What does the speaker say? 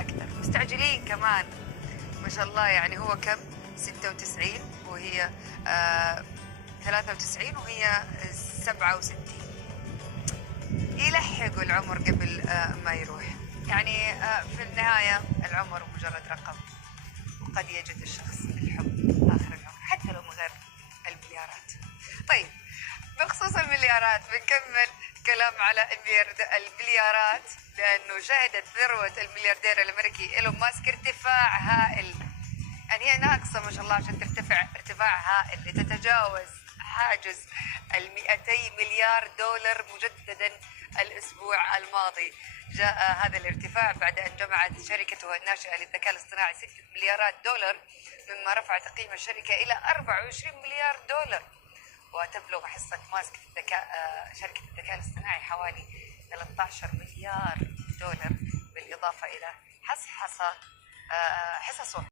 ولا أكثر، مستعجلين كمان ما شاء الله. يعني هو كم؟ 96 وهي 93 وهي 67. يلحقوا العمر قبل ما يروح. يعني في النهاية العمر مجرد رقم، وقد يجد الشخص الحب آخر العمر حتى لو من غير المليارات. طيب بخصوص المليارات بنكمل كلام على المليارات، لأنه شهدت ثروة الملياردير الأمريكي إيلون ماسك ارتفاع هائل. يعني هي ناقصة ما شاء الله عشان ترتفع ارتفاع هائل لتتجاوز حاجز 200 مليار دولار مجددا الأسبوع الماضي. جاء هذا الارتفاع بعد أن جمعت شركته الناشئة للذكاء الاصطناعي 6 مليارات دولار، مما رفع تقييم الشركة إلى 24 مليار دولار. وتبلغ حصة ماسك في شركة الذكاء الاصطناعي حوالي 13 مليار دولار، بالإضافة إلى حصصه